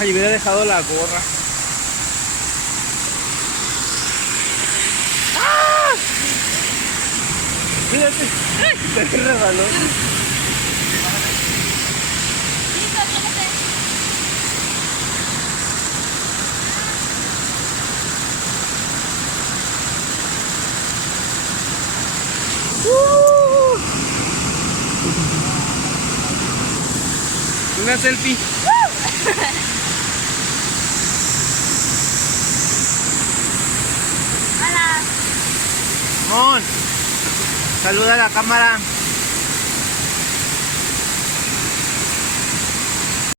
Ay, hubiera dejado la gorra. ¡Ah! Fíjate. Se resbaló. Listo, fíjate. Una selfie. Hola. Mon, saluda a la cámara.